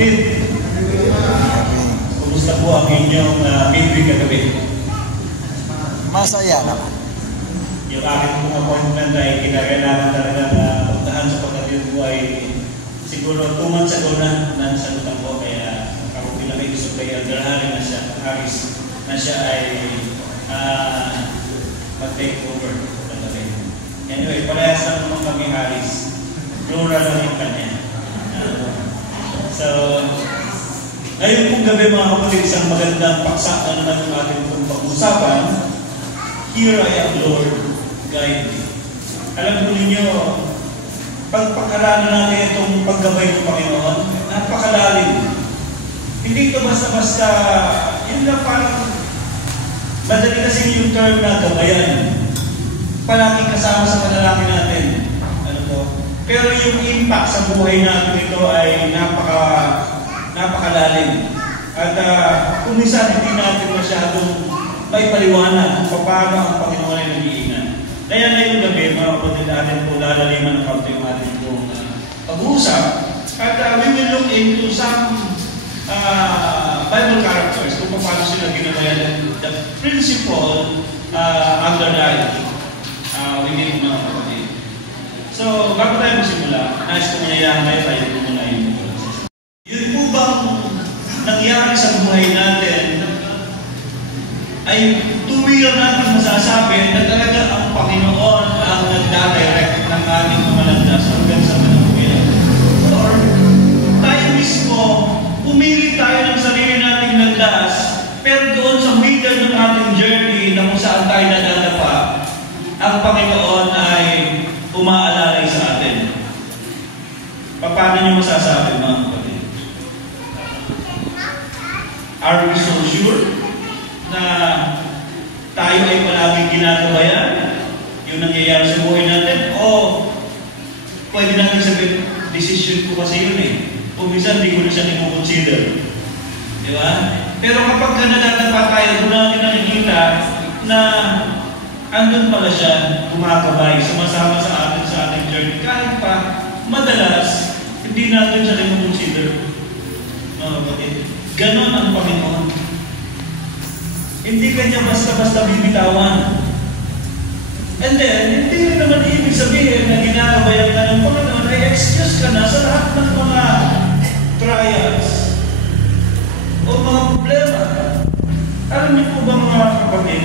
kapatid? Kumusta po ang inyong midweek kagabi? Masaya naman. Yung aking pong appointment ay kinakailangan talaga puntahan sapagkat yun po ay siguro 2 months ago na nasalutan ko, kaya ako pinakaisip kay Elder Harris na siya ay mag-take over. Anyway, parehas lang naman kami Harris. Plural lang yung kanya. So, ngayon pong gabi mga kapatid, isang magandang paksa na naman yung ating pong pag-usapan. Here I am, Lord, guide me. Alam po ninyo, pagpag-aralan natin itong paggabay ng Panginoon, napakalalim. Hindi ito basta-basta, yun lang parang, madali kasi yung term na gabayan. Palagi kasama sa panalangin natin. Ano po? Pero yung impact sa buhay natin ito ay napakalalim. At kung minsan hindi natin masyadong may paliwanag kung paano ang Panginoon ay nag-iingat. Kaya ngayong gabi, mga kapatid natin po, lalaliman ng kaunti yung ating pong pag-uusap. At we will look into some Bible characters kung paano sila ginawayan the principle underlying within mga kapatid. So, bago tayo magsimula, nais ko mayayaman tayo muna yung process. Yun po bang nangyari sa buhay natin ay tuwira natin masasabi na talaga ang Panginoon ang nagdadirect ng ating mga landas hanggang sa panahon ngayon. Or tayo mismo, pumili tayo ng sarili nating landas, pero doon sa middle ng ating journey na kung saan tayo nadadapa, ang Panginoon ay umaalalay sa atin. Paano niyo masasabi, mga kapatid? Are we so sure na tayo ay palaging ginagabayan yung nangyayari sa buhay natin? O pwede natin sabihin, decision ko kasi yun eh. Kung minsan, hindi ko na siya kinukonsider. Di ba? Pero kapag nadadapa tayo, doon natin nakikita na andun pala siya, gumagabay, sumasama sa ating journey. Kahit pa, madalas, hindi natin siya kinukonsider. Ganon ang Panginoon. Hindi kanya basta-basta bibitawan. And then, hindi rin naman ibig sabihin na ginagabayan ka ng Panginoon ay excuse ka na sa lahat ng mga trials o mga problema. Alam niyo po ba, mga kapatid,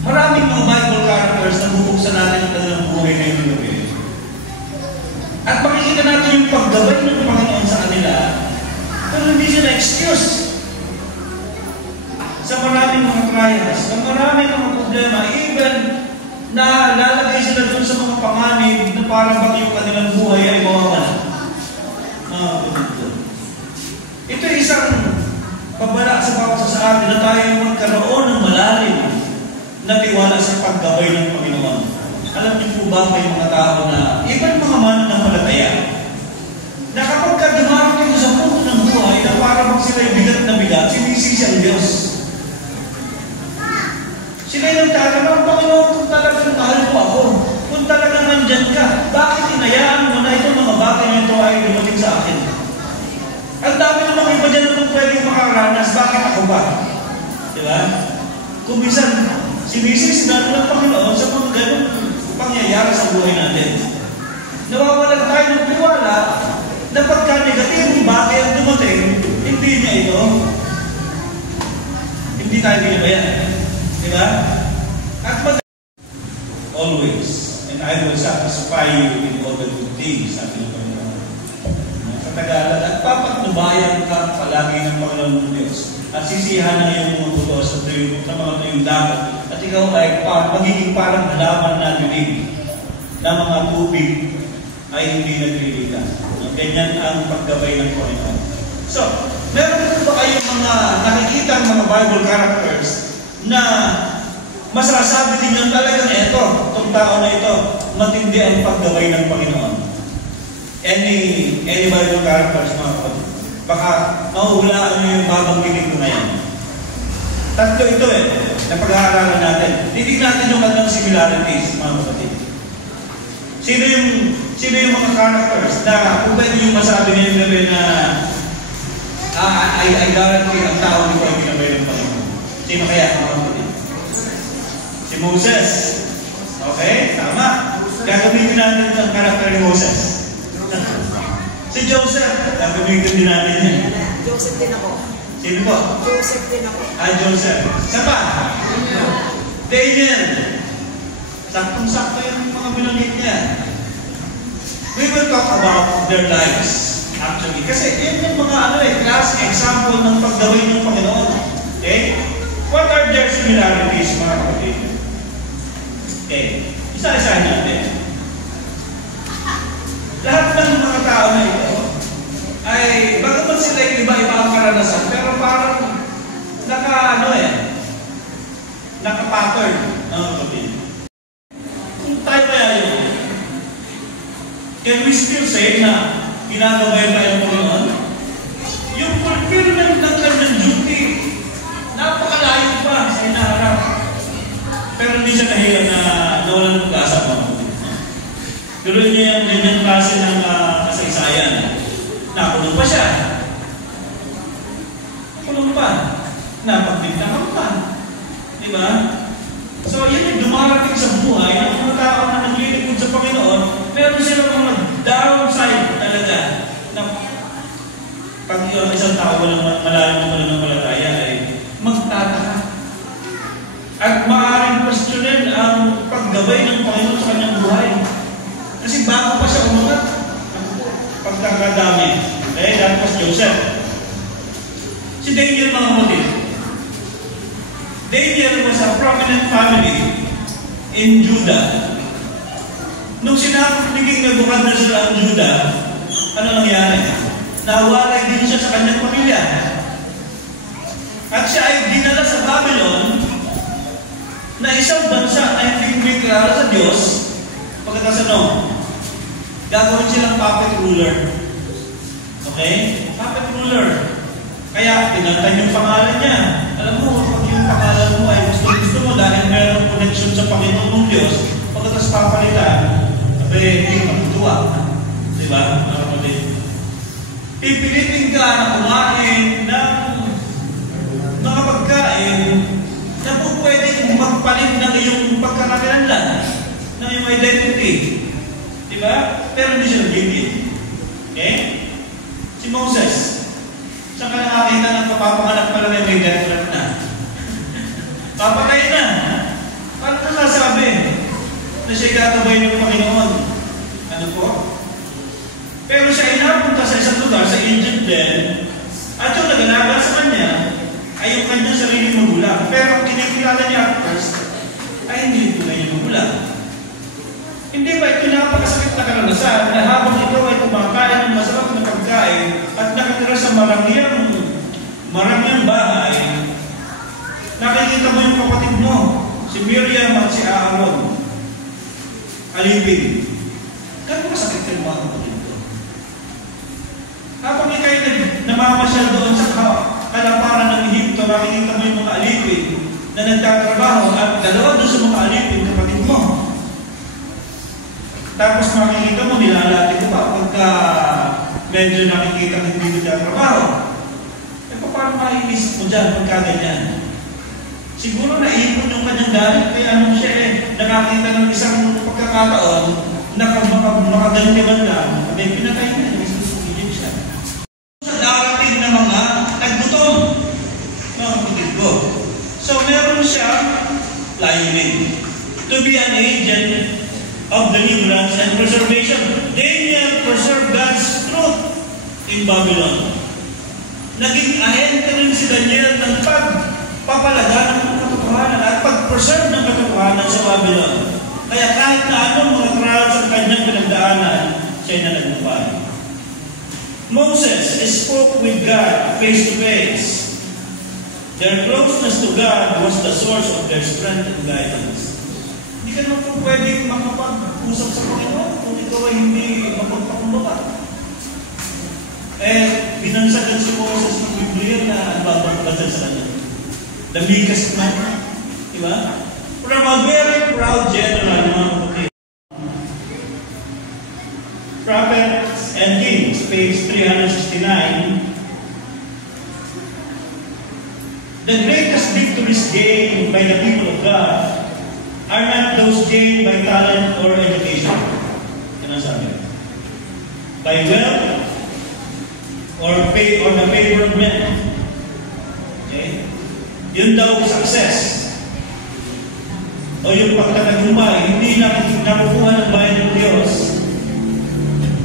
maraming mga Bible characters na bubuksan natin ang kanilang buhay ngayong gabi. At makikita natin yung paggabay ng Panginoon sa kanila, pero hindi sila excuse. Sa maraming mga trials, sa maraming mga problema, even na lalagay sila doon sa mga panganib na parang bang yung kanilang buhay ay mawawala. Ito ay isang pabala sa bawat sa atin na tayo magkaroon ng malalim na tiwala sa paggabay ng Panginoon. Alam niyo po ba may mga tao na, even mga mananampalataya, na kapag ka dumarating sa punto ng buhay na parang sila'y bigat na bigat, sinisisi ang Diyos. Sila'y nagtatanong, Panginoon, kung talagang mahal mo ako, kung talagang nandyan ka, bakit inayaan mo na itong mga bagay na ito ay dumating sa akin? Ang dami namang iba dyan kung pwedeng makaranas, bakit ako ba? Diba? Kung minsan, sinisisi natin ng Panginoon sa mga ganun pangyayari sa buhay natin. Nawawalan tayo ng tiwala na pagka-negative yung bagay ang dumating, hindi niya ito. Hindi tayo binabayan. Diba? At always, and I will satisfy you in all the good things, sabi ng Panginoon. Sa Tagalog, at papatnubayan ka palagi ng Panginoon ng Diyos. At sisihan na iyong mga buto sa mga tuyong dagat. At ikaw ay magiging parang halaman na dilig na mga tubig ay hindi naglilita. Ganyan ang paggabay ng Panginoon. So, meron po ba kayong mga nakikita mga Bible characters na masasabi ninyo talagang ito, itong tao na ito, matindi ang paggabay ng Panginoon? Any Bible characters, mga kapatid? Baka mahuhulaan nyo yung babanggitin ko ngayon. Tatlo ito na pag-aaralan natin. Titignan natin yung kanilang similarities, mga kapatid. Sino yung mga characters na kung pwede yung masabi ngayon gabi na I guarantee ang tao nito ay ginabay ng Panginoon. Sino kaya? Si Moses. Okay? Tama. Gagamitin natin ang karakter ni Moses. Si Joseph. Gagamitin din natin yan. Joseph din ako. Sino po? Joseph din ako. Joseph. Isa pa? Daniel. Saktong-sakto yung mga binanggit niya. We will talk about their lives. Actually. Kasi yun yung mga class example ng paggawin ng Panginoon. Okay? What are their similarities, mga kapatid? Okay. Isa-isahin natin. Lahat ng mga tao na ito ay, bagamat sila yung iba-iba ang karanasan, pero parang naka-pattern, mga kapatid. Kung tayo kaya yun, can we still say na ginagabay tayo ng Panginoon? Yung fulfillment ng kanyang duty, napakalayo pa sa hinaharap. Pero hindi siya nahiya na nawalan ng pag-asa pa. Pero niya yung ganyang klase ng kasaysayan. Nakulong pa siya. Nakulong pa. Napagdiktakan pa. Diba? So, yan yung dumarating sa buhay ng mga tao na naglilingkod sa Panginoon, meron silang mga downside talaga na pag isang tao walang malalim na pananampalataya ay magtataka. At maaaring questionin ang paggabay ng Panginoon sa kanyang buhay. Kasi bago pa siya umungat, pagkakadami. Okay, that was Joseph. Si Daniel, mga kapatid. Daniel was a prominent family in Judah. Nung sinabing Nebuchadnezzar ang Judah, ano nangyari? Nawalay din siya sa kanyang pamilya. At siya ay dinala sa Babylon na isang bansa na hindi kumikilala sa Diyos. Pagkatapos gagawin silang puppet ruler. Okay? Puppet ruler. Kaya tinatay yung pangalan niya. Alam mo, pag yung pangalan mo ay gusto mo dahil mayroong connection sa Panginoon ng Diyos, pagkatapos papalitan, hindi magtuwa. Diba? Pipilitin ka na kumain ng mga pagkain na po pwedeng magpalit ng iyong pagkakakilanlan, ng iyong identity. Diba? Pero hindi siya nagiging. Okay? Si Moses, saan ka nakakita ng kapapanganak pala may girlfriend na? Papakay na. Paano ka nasabi na siya gagawin ng Panginoon? Ano po? Pero siya ay napunta sa isang lugar, sa Egypt din, at yung nagalaga sa kanya ay yung kanyang sariling magulang. Pero ang kinikilala niya at first ay hindi ito na yung magulang. Hindi ba ito napakasakit na karanasan na habang ikaw ay kumakain ng masarap na pagkain at nakatira sa marangyang bahay, nakikita mo yung kapatid mo, si Miriam at si Aaron, alipin. Gano'n kasakit yung mga kapatid ko? Habang ikaw'y namamasyal doon sa kalaparan ng Ehipto, nakikita mo yung mga alipin na nagtatrabaho at dalawa doon sa mga alipin, kapatid mo. Tapos makikita mo, nilalati ko pa pagka medyo nakikita hindi nagtatrabaho. Paano maiisip mo dyan pagka ganyan? Siguro naipon yung kanyang gamit, kaya ano siya nakakita ng isang pagkakataon na makaganti man lang, may pinatay niya, isusugilin siya. Sa darating na mga naggutom, mga kapatid ko. So meron siya layunin to be an agent of deliverance and preservation. Daniel preserved God's truth in Babylon. Naging ahente rin si Daniel ng pagpapalaga ng katotohanan at pag-preserve ng katotohanan sa Babylon. Kaya kahit na anong mga trials ang kanyang pinagdaanan, siya'y nalagumpay. Moses spoke with God face to face. Their closeness to God was the source of their strength and guidance. Hindi ka naman po pwedeng makapag-usap sa Panginoon kung ikaw ay hindi mapagpakumbaba. Binansagan si Moses ng Biblia na babagbasan sa kanya. The biggest man. Diba? From a very proud general, mga kapatid. Prophets and Kings, page 369. The greatest victories gained by the people of God are not those gained by talent or education. Ano sabi? By wealth or the favor of men. Okay? Yun daw success. O yung pagtatagumpay, hindi nakukuha ng bayan ng Diyos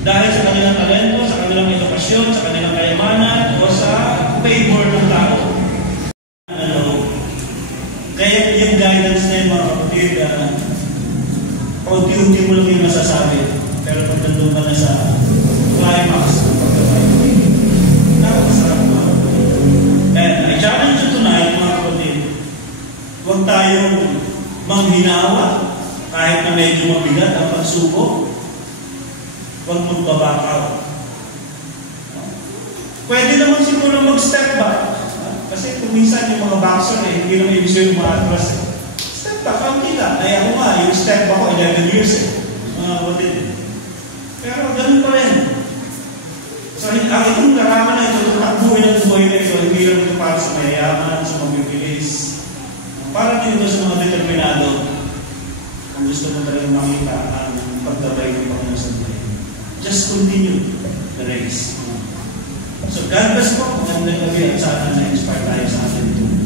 dahil sa kanilang talento, sa kanilang edukasyon, sa kanilang kayamanan, o sa favor ng tao. Kaya yung guidance na yung mga kapatid, paunti-unti mo lang yung masasabi. Pero pag nandun ka na sa climax, nakakasarap mga kapatid. And I challenge you tonight, mga kapatid, huwag tayong manghinawa kahit na medyo mabigat ang pagsubok. Huwag magbabakaw. Pwede naman siguro mag-step back. Kasi kung minsan yung mga boxer hindi naman ibig sabihin ma-atras Step back, kaunti ka. Ay ako nga, yung step back ko, 11 years mga kapatid. Pero ganun pa rin. So, ang itong karaman na ito, takbuhin ang buhay na ito, hindi lang ito para sa mayayaman, sa mabibilis. Para din ito sa mga determinado. Kung gusto mo talagang makita ang pagdabay ng Panginoon sa buhay. Just continue the race. So God bless po. Magandang gabi at sana na-inspire tayo sa atin ito.